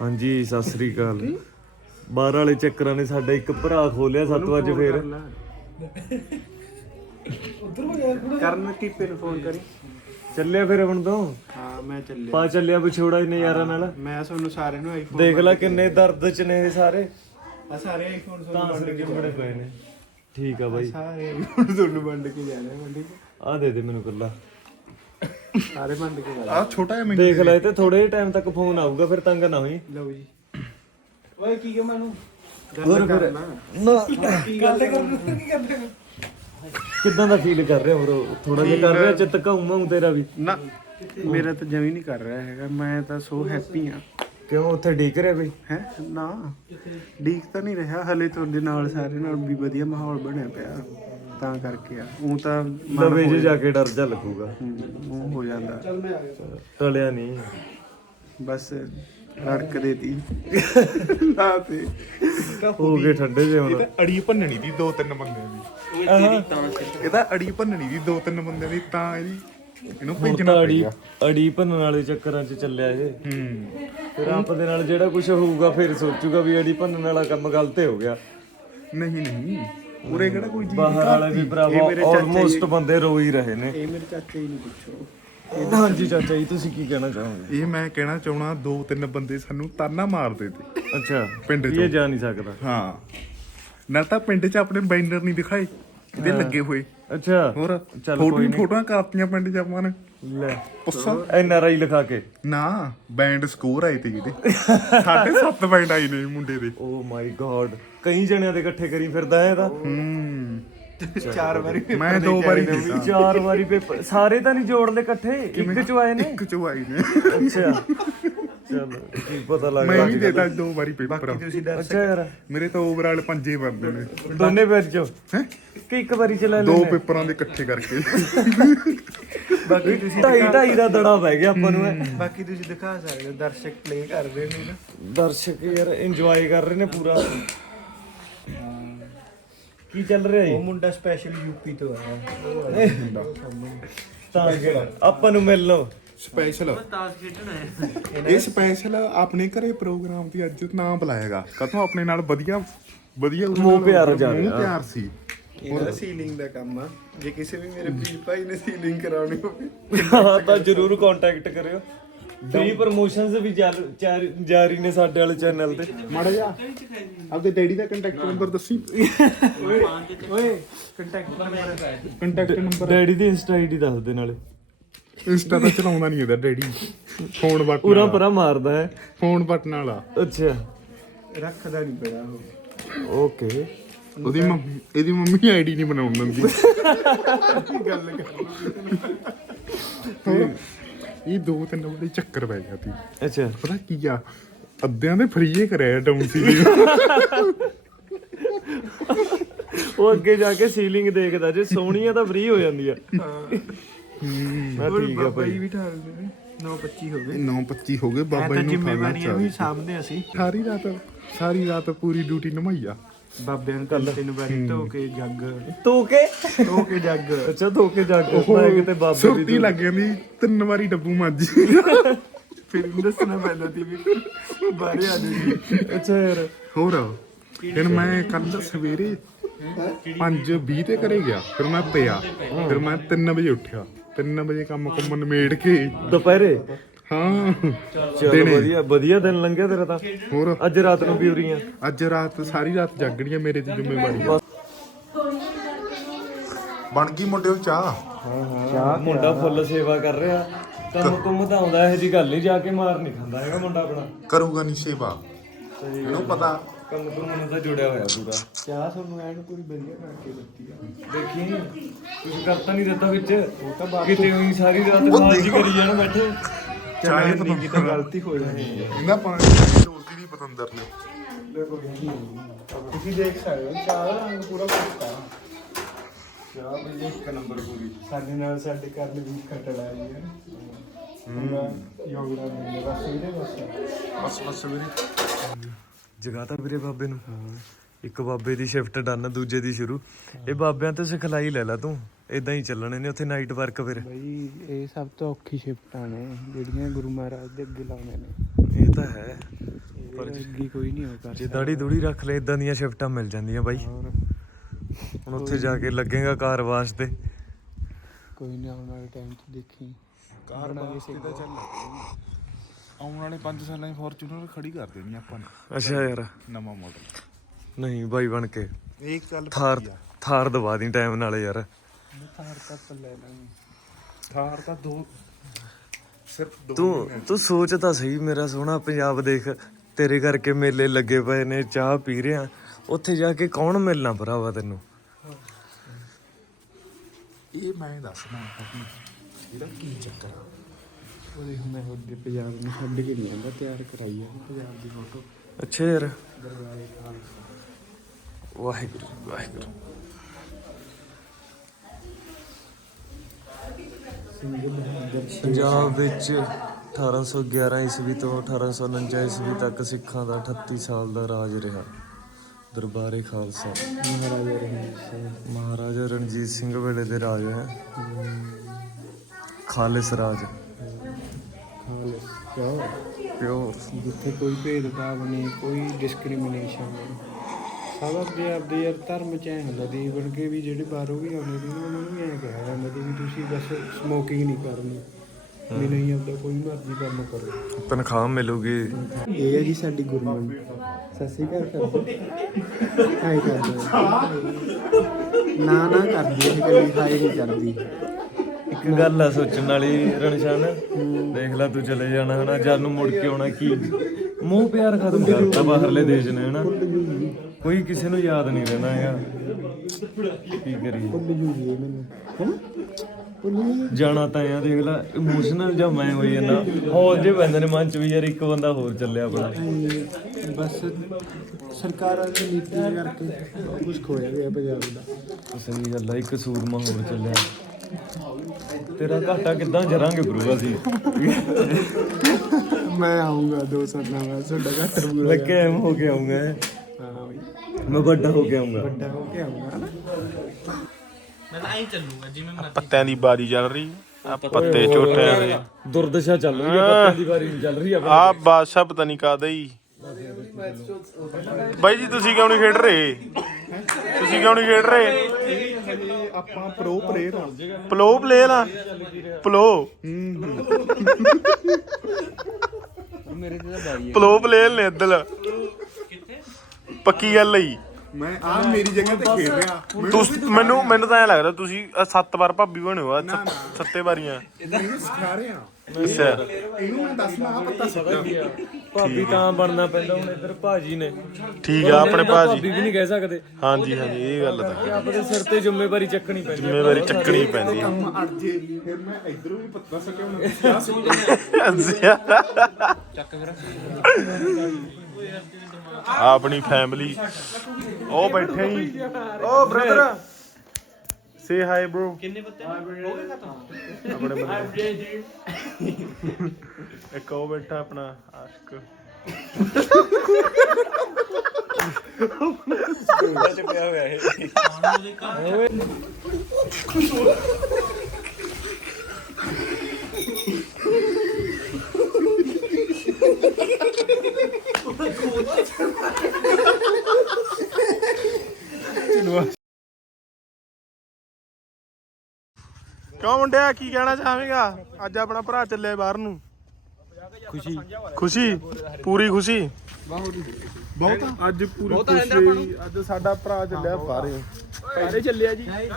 ਹਾਂਜੀ ਸਤਿ ਸ੍ਰੀ ਅਕਾਲ। ਬਾਹਰ ਵਾਲੇ ਚੱਕਰਾਂ ਨੇ ਸਾਡਾ ਇੱਕ ਭਰਾ ਖੋਲਿਆ ਸੱਤ ਵਜੇ ਫੇਰ। ਕਰਨ ਕੀਪੇ ਨੂੰ ਫੋਨ ਕਰੀ? ਚੱਲਿਆ ਫਿਰ ਹੁਣ ਤੋਂ? ਹਾਂ ਮੈਂ ਚੱਲਿਆ। ਪਾ ਚੱਲਿਆ ਵਿਛੋੜਾ ਹੀ ਨਜ਼ਾਰਾ ਨਾਲ। ਮੈਂ ਤੁਹਾਨੂੰ ਸਾਰਿਆਂ ਨੂੰ ਆਈਫੋਨ ਦੇਖ ਲੈ ਕਿੰਨੇ ਦਰਦ ਚ ਨੇ ਇਹ ਸਾਰੇ। ਆ ਸਾਰੇ ਆਈਫੋਨ ਤਾਂ ਸਿਰ ਕਿੰਨੇ ਪਏ ਨੇ। ਠੀਕ ਆ ਬਾਈ। ਸਾਰੇ ਆਈਫੋਨ ਤੁਹਾਨੂੰ ਵੰਡ ਕੇ ਜਾਣਾ ਮੰਡੀ ਆ ਦੇ ਦੇ ਮੈਨੂੰ ਕੱਲਾ ਸਾਰੇ ਵੰਡ ਕੇ ਆ ਛੋਟਾ ਜਿਹਾ ਦੇਖ ਲੈ ਤੇ ਥੋੜੇ ਟਾਈਮ ਤੱਕ ਫੋਨ ਆਊਗਾ ਫਿਰ ਤੰਗ ਨਾ ਹੋਈ। ਲਓ ਜੀ। ਓਏ ਕੀ ਕਿ ਮੈਨੂੰ ਹੋਰ ਫਿਰ। ਨਾ। ਕਿੱਦਾਂ ਦਾ ਫੀਲ ਕਰ ਰਿਹਾ ਹੋਰ ਥੋੜਾ ਜਿਹਾ ਕਰ ਰਿਹਾ ਚਿੱਤ ਘਾਉਂ ਤੇਰਾ ਵੀ। ਨਾ ਮੇਰਾ ਤਾਂ ਜਮੀ ਨਹੀਂ ਕਰ ਰਿਹਾ ਹੈਗਾ ਮੈਂ ਤਾਂ ਸੋ ਹੈਪੀ ਆ ਕਿਉਂ ਉੱਥੇ ਡੀਕ ਰਿਹਾ ਬਈ ਹੈ? ਨਾ। ਡੀਕ ਤਾਂ ਨਹੀਂ ਰਿਹਾ। ਹਲੇ ਤੁਹਾਡੇ ਨਾਲ ਸਾਰੇ ਨਾਲ ਵੀ ਵਧੀਆ ਮਾਹੌਲ ਬਣਿਆ ਪਿਆ। ਤਾਂ ਕਰਕੇ ਆ। ਉਹ ਤਾਂ ਲਵੇ ਜੇ ਜਾ ਕੇ ਡਰ ਜਾ ਲੱਗੂਗਾ। ਉਹ ਹੋ ਜਾਂਦਾ। ਟਲਿਆ ਨਹੀਂ। ਬਸ ਰੜਕ ਦੇਤੀ ਨਾ ਤੇ। ਹੋ ਗਏ ਠੰਡੇ ਜੇ ਹੁਣ। ਅੜੀ ਭੰਨਣੀ ਦੀ ਦੋ ਤਿੰਨ ਬੰਦਿਆਂ ਦੀ। ਇਹਦਾ ਅੜੀ ਭੰਨਣੀ ਦੀ ਦੋ ਤਿੰਨ ਬੰਦਿਆਂ ਦੀ ਤਾਂ ਇਹਦੀ ਇਹਨੂੰ ਭੇਜਣਾ ਅੜੀ ਅੜੀ ਭੰਨਣ ਵਾਲੇ ਚੱਕਰਾਂ 'ਚ ਚੱਲਿਆ ਇਹ। ਹੂੰ। ਫਿਰ ਆਪ ਦੇ ਨਾਲ ਜਿਹੜਾ ਕੁਝ ਹੋਊਗਾ ਫਿਰ ਸੋਚੂਗਾ ਵੀ ਅੜੀ ਭੰਨਣ ਵਾਲਾ ਕੰਮ ਗਲਤ ਹੋ ਗਿਆ। ਨਹੀਂ ਨਹੀਂ। ਉਰੇ ਕਿਹੜਾ ਕੋਈ ਜੀ ਬਾਹਰ ਵਾਲੇ ਵੀ ਭਰਾਵਾ ਆਲਮੋਸਟ ਬੰਦੇ ਰੋ ਹੀ ਰਹੇ ਨੇ। ਇਹ ਮੇਰੇ ਚਾਚੇ ਹੀ ਨਹੀਂ ਪੁੱਛੋ। ਹਾਂਜੀ ਚਾਚਾ ਜੀ ਤੁਸੀਂ ਕੀ ਕਹਿਣਾ ਚਾਹੋਗੇ? ਇਹ ਮੈਂ ਕਹਿਣਾ ਚਾਹਣਾ ਦੋ ਤਿੰਨ ਬੰਦੇ ਸਾਨੂੰ ਤਾਨਾ ਮਾਰਦੇ ਤੇ ਅੱਛਾ ਪਿੰਡ ਇਹ ਜਾ ਨਹੀਂ ਸਕਦਾ। ਹਾਂ। ਨਾ ਤਾਂ ਪਿੰਡ 'ਚ ਆਪਣੇ ਬੈਨਰ ਨਹੀਂ ਦਿਖਾਏ। ਇਹਦੇ ਲੱਗੇ ਹੋਏ। ਅੱਛਾ। ਹੋਰ ਚੱਲ ਫੋਟੋ ਕੋਈ ਹੀ ਫੋਟੋਆਂ ਕਾਪੀਆਂ ਪਿੰਡ 'ਚ ਆਪਾਂ ਨੇ। ਲੈ। ਪੁੱਛਾ। ਐਨ ਆਰ ਆਈ ਲਿਖਾ ਕੇ। ਨਾ ਬੈਂਡ ਸਕੋਰ ਆਏ ਤੇ। ਇਹਦੇ ਸਾਢੇ ਸੱਤ ਬੈਂਡ ਆਏ ਨੇ ਮੁੰਡੇ ਦੇ। ਓ ਮਾਈ ਗॉड ਕਈ ਜਣਿਆਂ ਦੇ ਇਕੱਠੇ ਕਰੀ ਫਿਰਦਾ ਹੈ ਤਾਂ। ਹੂੰ। ਚਾਰ ਵਾਰੀ ਮੈਂ ਦੋ ਵਾਰੀ ਕੀਤਾ ਚਾਰ ਵਾਰੀ ਪੇਪਰ। ਸਾਰੇ ਤਾਂ ਨਹੀਂ ਜੋੜ ਲਏ ਇਕੱਠੇ ਇੱਕ ਚ ਆਏ ਨੇ। ਇੱਕ ਚੋਂ ਆਈ ਨੇ। ਅੱਛਾ। ਚਲੋ ਕੀ ਪਤਾ ਮੈਂ ਲੱਗਦਾ ਵੀ ਦੇਤਾ ਦੋ ਵਾਰੀ ਪੇਪਰ ਤੁਸੀਂ ਡਰ ਅੱਛਾ ਯਾਰ। ਮੇਰੇ ਤਾਂ ਓਵਰਆਲ ਪੰਜੇ ਬੰਦੇ ਨੇ। ਦੋਨੇ ਬੈਚ ਚੋਂ? ਹੈ? ਕਿ ਇੱਕ ਵਾਰੀ ਚ ਲੈ ਦੋ ਲੈਣੇ ਪੇਪਰਾਂ ਦੇ ਇਕੱਠੇ ਕਰਕੇ। ਬਾਕੀ ਤੁਸੀਂ ਢਾਈ ਢਾਈ ਦਾ ਦੜਾ ਪੈ ਗਿਆ ਆਪਾਂ ਨੂੰ ਇਹ। ਬਾਕੀ ਤੁਸੀਂ ਦਿਖਾ ਸਕਦੇ ਹੋ ਦਰਸ਼ਕ ਪਲੇ ਕਰ ਰਹੇ ਨੇ ਨਾ। ਦਰਸ਼ਕ ਯਾਰ ਇੰਜੋਏ ਕਰ ਰਹੇ ਨੇ ਪੂਰਾ। ਕੀ ਚੱਲ ਰਿਹਾ ਉਹ ਜੀ ਮੁੰਡਾ ਸਪੈਸ਼ਲ ਯੂਪੀ ਤੋਂ ਆਇਆ। ਤਾਂ ਕਿ ਆਪਾਂ ਨੂੰ ਮਿਲ ਲਓ। ਸਪੈਸ਼ਲ ਤਾਸ਼ ਖੇਡਣਾ ਹੈ ਇਹ ਸਪੈਸ਼ਲ ਆਪਣੇ ਘਰੇ ਪ੍ਰੋਗਰਾਮ ਦੀ ਅੱਜ ਨਾਂ ਬੁਲਾਏਗਾ। ਕਦੋਂ ਆਪਣੇ ਨਾਲ ਵਧੀਆ ਵਧੀਆ ਉਹਦੇ ਮੋਹ ਨਾਲ ਪਿਆਰ ਜਾ ਮੋਹ ਰਿਹਾ। ਪਿਆਰ ਸੀ। ਇਹਦਾ ਸੀਲਿੰਗ ਦਾ ਕੰਮ ਆ। ਜੇ ਕਿਸੇ ਵੀ ਮੇਰੇ ਵੀਰ ਭਾਈ ਨੇ ਸੀਲਿੰਗ ਕਰਾਉਣੀ ਹੋਵੇ। ਹਾਂ ਤਾਂ ਜਰੂਰ ਕੰਟੈਕਟ ਕਰਿਓ। ਫ੍ਰੀ ਪ੍ਰੋਮੋਸ਼ਨਸ ਵੀ ਜਾਰ- ਜਾਰੀ ਜਾਰੀ ਨੇ ਸਾਡੇ ਵਾਲੇ ਚੈਨਲ ਤੇ। ਮਾੜਾ ਜਾ ਆਪਦੇ ਡੈਡੀ ਦਾ ਕੰਟੈਕਟ ਨੰਬਰ ਦੱਸੀ। ਓਏ contact number contact number daddy ਦੀ ਇੰਸਟਾ ਆਈਡੀ ਦੱਸ ਦੇ ਨਾਲੇ। ਇੰਸਟਾ ਤਾਂ ਚਲਾਉਂਦਾ ਨਹੀਂ ਇਹਦਾ ਡੈਡੀ। ਫੋਨ ਬਟਨ ਪੂਰਾ ਪਰਾ ਮਾਰਦਾ ਹੈ। ਫੋਨ ਬਟਨ ਵਾਲਾ ਅੱਛਾ। ਰੱਖਦਾ ਨਹੀਂ ਪਿਆ ਉਹ। ਓਕੇ। ਉਹਦੀ ਮੰਮੀ ਇਹਦੀ ਮੰਮੀ ਆਈਡੀ ਨਹੀਂ ਬਣਾਉਣ ਦਿੰਦੀ। ਗੱਲ ਕਰ ਇਹ ਦੋ ਤਿੰਨ ਵਾਰੀ ਚੱਕਰ ਪੈ ਗਿਆ ਸੀ। ਅੱਛਾ। ਪਤਾ ਕੀ ਆ? ਅੱਧਿਆਂ ਦੇ ਫਰੀਏ ਕਰਿਆ ਡਾਊਨ ਸੀ। ਉਹ ਅੱਗੇ ਜਾ ਕੇ ਸੀਲਿੰਗ ਦੇਖਦਾ ਜੇ ਸੋਹਣੀ ਆ ਤਾਂ ਫ੍ਰੀ ਹੋ ਜਾਂਦੀ ਆ ਮੈਂ ਠੀਕ ਆ ਬਾਈ ਭਾਈ। ਵੀ ਠਾਲ ਦੇ 9:25 ਹੋ ਗਏ। 9:25 ਹੋ ਗਏ ਮੈਂ ਬਾਬਾ ਤਾਂ ਜੀ ਨੂੰ ਖਾਣਾ ਜ਼ਿੰਮੇਵਾਰੀਆਂ ਵੀ ਚਾਹੀਦਾ ਸਾਹਮਣੇ ਅਸੀਂ। ਸਾਰੀ ਰਾਤ ਸਾਰੀ ਰਾਤ ਪੂਰੀ ਡਿਊਟੀ ਨਿਭਾਈ ਆ। ਬਾਬਿਆਂ ਨੂੰ ਕੱਲ ਤਿੰਨ ਵਾਰੀ ਧੋ ਕੇ ਜੱਗ। ਤੋ ਕੇ? ਧੋ ਕੇ ਜੱਗ। ਅੱਛਾ ਧੋ ਕੇ ਜਾ ਕੇ ਮੈਂ ਕਿਤੇ ਬਾਬੇ ਦੀ ਸੁਰਤੀ ਲੱਗ ਜਾਂਦੀ ਤਿੰਨ ਵਾਰੀ ਡੱਬੂ ਮਾਜੀ ਫਿਰ ਇਹਨੂੰ ਦੱਸਣਾ ਪੈਂਦਾ ਸੀ ਵੀ ਬਾਹਰ ਆ ਜੀ ਅੱਛਾ ਯਾਰ ਹੋਰ ਫਿਰ ਮੈਂ ਕੱਲ ਸਵੇਰੇ 5:20 ਤੇ ਘਰੇ ਗਿਆ ਫਿਰ ਮੈਂ ਪਿਆ। ਫਿਰ ਮੈਂ 3 ਵਜੇ ਉੱਠਿਆ। 3 ਵਜੇ ਕੰਮ ਕੁੰਮ ਨਿਮੇੜ ਕੇ। ਦੁਪਹਿਰੇ? ਹਾਂ। ਚਲ ਵਧੀਆ ਵਧੀਆ ਦਿਨ ਲੰਘਿਆ ਤੇਰਾ ਤਾਂ। ਹੋਰ? ਅੱਜ ਰਾਤ ਨੂੰ ਪਿਉਰੀਆਂ ਅੱਜ ਰਾਤ ਸਾਰੀ ਰਾਤ ਜਾਗਣੀ ਆ ਮੇਰੇ ਤੇ ਜ਼ਿੰਮੇਵਾਰੀ। ਆ। ਬਣ ਗਈ ਮੁੰਡਿਓ ਚਾਹ? ਮੁੰਡਾ ਫੁੱਲ ਸੇਵਾ ਕਰ ਰਿਹਾ। ਕੰਮ ਕੁੰਮ ਤਾਂ ਆਉਂਦਾ ਇਹੋ ਜੀ ਗੱਲ ਨਹੀਂ ਜਾ ਕੇ ਮਾਰ ਨਹੀਂ ਖਾਂਦਾ ਹੈਗਾ ਮੁੰਡਾ ਆਪਣਾ। ਕਰੂਗਾ ਨਹੀਂ ਸੇਵਾ। ਇਹਨੂੰ ਪਤਾ ਕੰਮ ਕੁੰਮ ਨੂੰ ਤਾਂ ਜੁੜਿਆ ਹੋਇਆ ਪੂਰਾ। ਚਾਹ ਤੁਹਾਨੂੰ ਐਨ ਪੂਰੀ ਵਧੀਆ ਕਰਕੇ ਦਿੱਤੀ ਆ? ਦੇਖੀ ਕੁਝ ਕਰਤਾ ਨਹੀਂ ਦਿੱਤਾ ਵਿੱਚ। ਕਿਤੇ ਉਹੀ ਸਾਰੀ ਰਾਤ ਫਾਲਜੀ ਕਰੀ ਜਾਣ ਬੈਠੇ। ਚਾਹੇ ਨਹੀਂ ਕਿਤੇ ਗਲਤੀ ਹੋ ਜਾਂਦੀ ਹੈ ਇਹਨਾਂ ਪਾਣੀ ਦੀ ਵੀ ਪਤੰਦਰ ਨੇ। ਤੁਸੀਂ ਦੇਖ ਸਕਦੇ ਹੋ ਚਾਹ ਦਾ ਰੰਗ ਪੂਰਾ ਕੁੱਤਾ। ਚਾਹ ਵੀ ਇੱਕ ਨੰਬਰ ਪੂਰੀ। ਸਾਡੇ ਨਾਲ ਸਾਡੇ ਘਰ ਦੇ ਵੀ ਖੱਟ ਲਾਈ ਹੈ। ਪੂਰਾ ਯੋਗਦਾਨ ਮਿਲਦਾ ਬਸ ਇਹਦੇ ਬਸ। ਬਸ ਬਸ ਵੀਰੇ। ਜਗਾ ਤਾਂ ਵੀਰੇ ਬਾਬੇ ਨੂੰ। ਇੱਕ ਬਾਬੇ ਦੀ ਸ਼ਿਫਟ ਡਨ ਦੂਜੇ ਦੀ ਸ਼ੁਰੂ। ਇਹ ਬਾਬਿਆਂ ਤੋਂ ਸਿਖਲਾਈ ਲੈ ਲੈ ਤੂੰ। ਇਦਾਂ ਹੀ ਚੱਲਣੇ ਨੇ ਉੱਥੇ ਨਾਈਟ ਵਰਕ ਫਿਰ। ਬਈ ਇਹ ਸਭ ਤੋਂ ਔਖੀ ਸ਼ਿਫਟਾਂ ਨੇ ਜਿਹੜੀਆਂ ਗੁਰੂ ਮਹਾਰਾਜ ਦੇ ਅੱਗੇ ਲਾਉਣੇ ਨੇ। ਇਹ ਤਾਂ ਹੈ। ਪਰ ਅੱਗੇ ਕੋਈ ਨਹੀਂ ਹੋ ਕਰ ਜੇ ਦਾੜੀ ਦੂੜੀ ਰੱਖ ਲੈ ਇਦਾਂ ਦੀਆਂ ਸ਼ਿਫਟਾਂ ਮਿਲ ਜਾਂਦੀਆਂ ਬਾਈ। ਹੁਣ ਉੱਥੇ ਜਾ ਕੇ ਲੱਗੇਗਾ ਕਾਰ ਵਾਸਤੇ ਕੋਈ ਨਹੀਂ ਆਉਣ ਵਾਲੇ ਟਾਈਮ 'ਚ ਦੇਖੀ। ਕਾਰ ਵਾਸਤੇ ਤਾਂ ਚੱਲ ਆਉਣ ਵਾਲੇ 5 ਸਾਲਾਂ ਦੀ ਫੋਰਚੂਨਰ ਖੜੀ ਕਰ ਦੇਣੀ ਆਪਾਂ ਨੇ। ਅੱਛਾ ਯਾਰ। ਨਵਾਂ ਮਾਡਲ ਨਹੀਂ ਬਾਈ ਬਣ ਕੇ। ਇਹ ਗੱਲ ਥਾਰ ਥਾਰ ਦਵਾ ਦੀ ਟਾਈਮ ਨਾਲ ਯਾਰ। ਥਾਰ ਤੱਕ ਲੈ ਲਾਂਗੇ। ਥਾਰ ਤਾਂ ਦੋ ਸਿਰਫ ਦੋ ਤੂੰ ਤੂੰ ਸੋਚ ਤਾਂ ਸਹੀ ਮੇਰਾ ਸੋਹਣਾ ਪੰਜਾਬ ਦੇਖ। ਤੇਰੇ ਕਰਕੇ ਮੇਲੇ ਲੱਗੇ ਪਏ ਨੇ ਚਾਹ ਪੀ ਰਿਆ ਉੱਥੇ ਜਾ ਕੇ ਕੌਣ ਮਿਲਣਾ ਭਰਾਵਾ ਤੈਨੂੰ? ਇਹ ਮੈਂ ਦੱਸਣਾ ਇਹਦਾ ਕੀ ਚੱਕਰ ਆ? ਉਹ ਦੇਖ ਮੈਂ ਉਹਦੇ ਪੰਜਾਬ ਨੂੰ ਛੱਡ ਕੇ ਨਹੀਂ ਆਂਦਾ ਤਿਆਰ ਕਰਾਈ ਆ ਪੰਜਾਬ ਦੀ ਫੋਟੋ ਅੱਛਾ ਯਾਰ। ਦਰਬਾਰੇ ਖਾਲਸਾ। ਵਾਹਿਗੁਰੂ ਵਾਹਿਗੁਰੂ। ਸਿੰਘ ਬਹਾਦਰ ਸਿੰਘ ਪੰਜਾਬ ਵਿੱਚ 1811 ਈਸਵੀ ਤੋਂ 1849 ਈਸਵੀ ਤੱਕ ਸਿੱਖਾਂ ਦਾ 38 ਸਾਲ ਦਾ ਰਾਜ ਰਿਹਾ। ਦਰਬਾਰੇ ਖਾਲਸਾ। ਮਹਾਰਾਜਾ ਰਣਜੀਤ ਸਿੰਘ। ਮਹਾਰਾਜਾ ਰਣਜੀਤ ਸਿੰਘ ਵੇਲੇ ਦੇ ਰਾਜ ਹੈ। ਖਾਲਿਸ ਰਾਜ। ਜਿੱਥੇ ਕੋਈ ਭੇਦਭਾਵ ਨਹੀਂ ਕੋਈ ਡਿਸਕ੍ਰਿਮੀਨੇਸ਼ਨ ਨਹੀਂ। ਸਭ ਆਪਦੇ ਆਪਦੇ ਯਾਰ ਧਰਮ ਚ ਐ ਹੁੰਦਾ ਦੀ ਬਣ ਕੇ ਵੀ ਜਿਹੜੇ ਬਾਹਰੋਂ ਵੀ ਆਉਂਦੇ ਨਾ, ਉਹਨਾਂ ਨੂੰ ਐ ਕਿਹਾ ਜਾਂਦਾ ਵੀ ਤੁਸੀਂ ਬਸ ਸਮੋਕਿੰਗ ਨਹੀਂ ਕਰਨੀ। ਵੀ ਨਹੀਂ ਆਪਦਾ ਕੋਈ ਮਰਜ਼ੀ ਕੰਮ ਕਰੋ। ਤਨਖਾਹ ਮਿਲੂਗੀ। ਇਹ ਹੈ ਜੀ ਸਾਡੀ ਗੁਰਮਨ ਸਤਿ ਸ਼੍ਰੀ ਅਕਾਲ ਕਰ ਹਾਈ ਕਰ ਨਾ ਨਾ ਕਰਦੀ ਇਹ ਕਦੀ ਹਾਈ ਨਹੀਂ ਕਰਦੀ। ਇੱਕ ਗੱਲ ਆ ਸੋਚਣ ਵਾਲੀ ਰਣਸ਼ਾਨ ਦੇਖ ਲੈ ਤੂੰ ਚਲੇ ਜਾਣਾ ਹਨਾ ਜਦ ਨੂੰ ਮੁੜ ਕੇ ਆਉਣਾ ਕੀ? ਮੂੰਹ ਪਿਆਰ ਖਤਮ ਕਰਤਾ ਬਾਹਰਲੇ ਦੇਸ਼ ਨੇ ਹਨਾ। ਕੋਈ ਕਿਸੇ ਨੂੰ ਯਾਦ ਨਹੀਂ ਰਹਿਣਾ ਹੈਗਾ। ਕੀ ਕਰੀਏ? ਜਾਣਾ ਤਾਂ ਆ ਦੇਖ ਲੈ ਇਮੋਸ਼ਨਲ ਜਾਂ ਮੈਂ ਹੋਈ ਜਾਂਦਾ। ਹੌਲ ਜੇ ਪੈਂਦੇ ਨੇ ਮਨ ਚ ਵੀ ਯਾਰ ਇੱਕ ਬੰਦਾ ਹੋਰ ਚੱਲਿਆ ਆਪਣਾ। ਬਸ ਸਰਕਾਰਾਂ ਦੀ ਨੀਤੀਆਂ ਕਰਕੇ ਕੁਝ ਖੋਇਆ ਗਿਆ ਪੰਜਾਬ ਦਾ। ਸਹੀ ਗੱਲ ਆ ਇੱਕ ਸੂਰਮਾ ਹੋਰ ਚੱਲਿਆ। ਤੇਰਾ ਘਾਟਾ ਕਿੱਦਾਂ ਜਰਾਂਗੇ ਬਰੂ ਅਸੀਂ ਮੈਂ ਆਉਂਗਾ ਦੋ ਸਾਲਾਂ ਬਾਅਦ ਤੁਹਾਡਾ ਘੱਟ ਪੂਰਾ ਲੱਗੇ ਐਮ ਹੋ ਕੇ ਆਉਂਗਾ ਹਾਂ ਬਈ। ਮੈਂ ਵੱਡਾ ਹੋ ਕੇ ਆਉਂਗਾ ਵੱਡਾ ਹੋ ਕੇ ਆਉਂਗਾ ਨਾ ਪੱਤਿਆਂ ਦੀ ਬਾਰੀ ਚੱਲ ਰਹੀ ਆ ਪੱਤੇ ਝੋਟਿਆਂ ਦੇ। ਦੁਰਦਸ਼ਾ ਚੱਲ ਰਹੀ ਹੈ ਪੱਤਿਆਂ ਦੀ ਵਾਰੀ ਨਹੀਂ ਚੱਲ ਰਹੀ ਆ ਆ ਬਾਦਸ਼ਾਹ ਪਤਾ ਨਹੀਂ ਕਾਦਾ ਹੀ। ਬਾਈ ਜੀ ਤੁਸੀਂ ਕਿਉਂ ਨਹੀਂ ਖੇਡ ਰਹੇ? ਤੁਸੀਂ ਕਿਉਂ ਨਹੀਂ ਖੇਡ ਰਹੇ? ਆਪਾਂ ਪ੍ਰੋ ਪਲੇਅਰ ਹਾਂ ਪਲੋ ਪਲੇ ਨਾ ਪਲੋ ਮੇਰੇ ਤੇ ਤਾਂ ਬਾਰੀ ਪਲੋ ਪਲੇ ਨੇ ਇੱਧਰ। ਪੱਕੀ ਗੱਲ ਹੀ ਮੈਂ ਆ ਮੇਰੀ ਜਗ੍ਹਾ ਤੇ ਖੇਡ ਰਿਹਾ। ਤੂੰ ਮੈਨੂੰ ਮੈਨੂੰ ਤਾਂ ਐ ਲੱਗਦਾ ਤੁਸੀਂ ਆਹ ਸੱਤ ਵਾਰ ਭਾਬੀ ਬਣੇ ਹੋ ਆ ਸੱਤ- ਸੱਤੇ ਵਾਰੀਆਂ। ਮੈਨੂੰ ਸਿਖਾ ਰਿਹਾ। ਅੱਛਾ। ਇਹਨੂੰ ਮੈਂ ਦੱਸਣਾ ਆ ਪਤਾ ਸਿੱਧਾ ਭਾਬੀ ਤਾਂ ਬਣਨਾ ਪੈਂਦਾ ਹੁਣ ਇੱਧਰ ਭਾਜੀ ਨੇ। ਠੀਕ ਆ ਆਪਣੇ ਭਾਜੀ। ਭਾਬੀ ਵੀ ਨਹੀਂ ਕਹਿ ਸਕਦੇ। ਹਾਂਜੀ ਹਾਂਜੀ ਇਹ ਗੱਲ ਤਾਂ। ਆਪਣੇ ਸਿਰ ਤੇ ਜ਼ਿੰਮੇਵਾਰੀ ਚੱਕਣੀ ਪੈਂਦੀ ਹੈ ਜ਼ਿੰਮੇਵਾਰੀ ਚੱਕਣੀ ਪੈਂਦੀ ਹੈ ਕੰਮ ਅੜ ਜੇ ਫਿਰ ਮੈਂ ਇਧਰੋਂ ਵੀ ਪਤਾ ਸਕਿਆ ਹੁਣ ਆ ਸੀ ਆਪਣੀ ਫੈਮਿਲੀ ਉਹ ਬੈਠੇ ਹੀ। ਓ ਬ੍ਰਦਰ ਸੇ ਹਾਈ ਬ੍ਰੋ ਕਿੰਨੇ ਪੱਤੇ ਹੋ ਗਏ ਖਤਮ? ਆਪਣੇ ਬੰਦੇ। ਇੱਕ ਉਹ ਬੈਠਾ ਆਪਣਾ ਆਸ਼ਕ। ਕਿਉਂ ਮੁੰਡਿਆ ਕੀ ਕਹਿਣਾ ਚਾਹਵੇਂਗਾ? ਅੱਜ ਆਪਣਾ ਭਰਾ ਚੱਲਿਆ ਬਾਹਰ ਨੂੰ। ਖੁਸ਼ੀ। ਖੁਸ਼ੀ? ਪੂਰੀ ਖੁਸ਼ੀ? ਬਹੁਤ ਅੱਜ ਪੂਰੀ ਖੁਸ਼ੀ। ਅੱਜ ਸਾਡਾ ਭਰਾ ਚੱਲਿਆ ਬਾਹਰੇ। ਸਾਰੇ ਚੱਲਿਆ ਜੀ। ਹਾਈ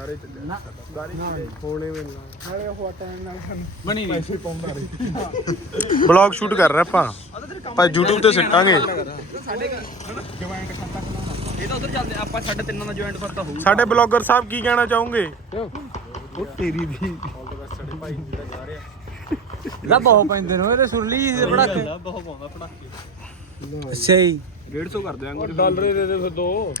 ਬਾਹਰੇ ਚੱਲਿਆ ਹੋਣੇ ਵੇਲਾ ਨਾਲੇ ਉਹ ਟਾਈਮ ਨਾਲ ਸਾਨੂੰ ਬਣੀ ਪੈਸੇ ਪਾਉਂਦਾ ਰਹੇ। ਬਲੌਗ ਸ਼ੂਟ ਕਰ ਰਹੇ ਆਪਾਂ। ਆਪਾਂ YouTube ਤੇ ਸਿੱਟਾਂਗੇ। ਇਹ ਤਾਂ ਉਧਰ ਚੱਲਦੇ ਆਪਾਂ ਸਾਡੇ ਤਿੰਨਾਂ ਦਾ ਜੁਆਇੰਟ ਖਾਤਾ ਹੋਊ ਸਾਡੇ ਬਲੌਗਰ ਸਾਹਿਬ ਕੀ ਕਹਿਣਾ ਚਾਹੋਗੇ? ਉਹ ਤੇਰੀ ਦੀ ਇਹਦਾ ਬਹੁਤ ਪੈਂਦੇ ਨੇ ਇਹਦੇ ਸੁਰਲੀ ਦੇ ਪੜਾਕੇ। ਬਹੁਤ ਪਾਉਂਦਾ ਪੜਾਕੇ। ਅੱਛਾ ਹੀ 150 ਕਰ ਦਿਆਂਗੇ ਡਾਲਰ ਦੇ ਦੇ ਫਿਰ ਦੋ।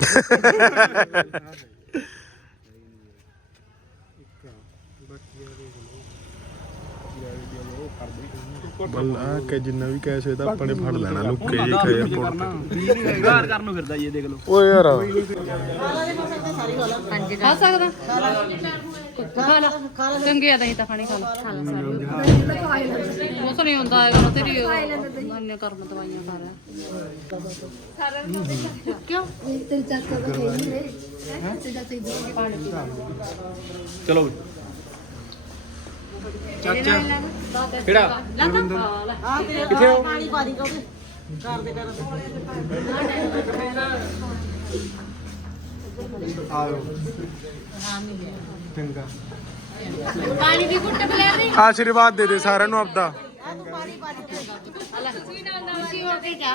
ਬੱਲਾ ਕਿ ਜਿੰਨਾ ਵੀ ਕੈਸ਼ ਹੋਇਆ ਤਾਂ ਆਪਾਂ ਨੇ ਫੜ ਲੈਣਾ ਲੁੱਕੇ ਜੇ ਕਰਨਾ। ਗਾਰ ਕਰਨ ਨੂੰ ਫਿਰਦਾ ਜੀ ਇਹ ਦੇਖ ਲਓ। ਓਏ ਯਾਰ। ਖਾ ਸਕਦਾ? ਖਾ ਲਾ। ਚੰਗੇ ਆ ਤਾਂ ਹੀ ਤਾਂ ਖਾਣੀ ਖਾ ਲਾ। ਉਹ ਨਹੀਂ ਹੁੰਦਾ ਹੈਗਾ ਤੇਰੀ ਇੰਨੇ ਕਰਮ ਦਵਾਈਆਂ ਰਿਹਾ। ਕਿਉਂ? ਤੇਰੀ ਚਾਚਾ ਦਾ ਹੈ ਤੇ ਪਾਣੀ ਪੀ ਆਓ ਚੰਗਾ। ਪਾਣੀ ਦੀ ਘੁੱਟ ਬਲੈਰ ਦੀ ਆਸ਼ੀਰਵਾਦ ਦੇ ਦੇ ਸਾਰਿਆਂ ਨੂੰ ਆਪਦਾ। ਤੁਸੀਂ ਹੋ ਕੇ ਜਾ?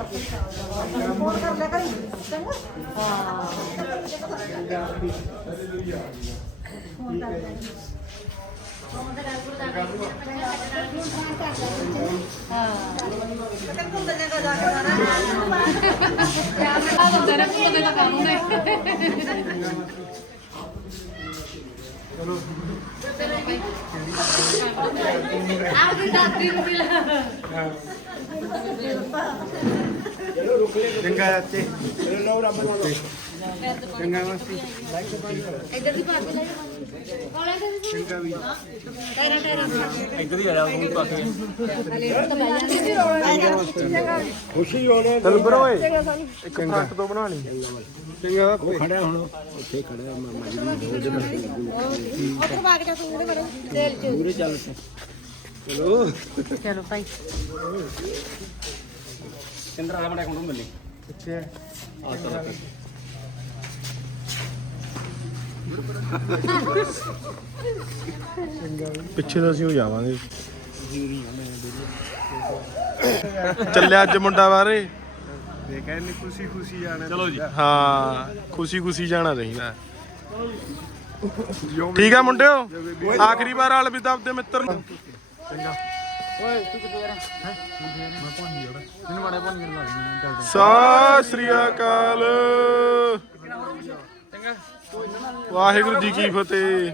ਹਾਂ ਤੇਰੇ ਪੁੱਤ ਦੇ ਤਾਂ ਕੰਮ ਨੇ ਆਪਦੀ ਦਾਦੀ ਨੂੰ ਮਿਲਾ ਚੰਗਾ ਚਾਚੇ ਚੰਗਾ ਮਾਸੀ ਇੱਧਰ ਦੀ ਪਾ ਕੇ ਲੈ ਕੋਲੇ ਦੇ ਚੰਗਾ ਵੀ। ਟੈਰਾ ਟੈਰਾ ਇੱਧਰ ਹੀ ਆ ਜਾ ਮੂੰਹ ਪਾ ਕੇ। ਖੁਸ਼ੀ ਹੋਣਾ ਚਲ ਬਰੋ ਇੱਕ ਫ਼ਰਕ ਤੋਂ ਬਣਾ ਲਈ। ਚੰਗਾ ਉਹ ਖੜਿਆ ਹੁਣ ਉੱਥੇ ਖੜਿਆ ਮਾਮਾ ਜੀ ਪੂਰੇ ਚੱਲ ਚਲੋ ਚਲੋ ਭਾਈ ਸਿੰਦਰ ਆ ਬੜਾ ਕੋਲੋਂ ਮਿਲੇ ਕਿੱਥੇ ਹੈ? ਆ ਚਲ ਪਿੱਛੇ ਤਾਂ ਅਸੀਂ ਹੋ ਜਾਵਾਂਗੇ। ਚੱਲਿਆ ਅੱਜ ਮੁੰਡਾ ਬਾਰੇ ਖੁਸ਼ੀ ਖੁਸ਼ੀ ਜਾਣਾ ਚਲੋ ਜੀ। ਹਾਂ ਖੁਸ਼ੀ ਖੁਸ਼ੀ ਜਾਣਾ ਚਾਹੀਦਾ। ਠੀਕ ਆ ਮੁੰਡਿਓ? ਆਖਰੀ ਵਾਰ ਅਲਵਿਦਾ ਆਪਦੇ ਮਿੱਤਰ ਨੂੰ। ਸਤਿ ਸ੍ਰੀ ਅਕਾਲ ਵਾਹਿਗੁਰੂ ਜੀ ਕੀ ਫਤਿਹ।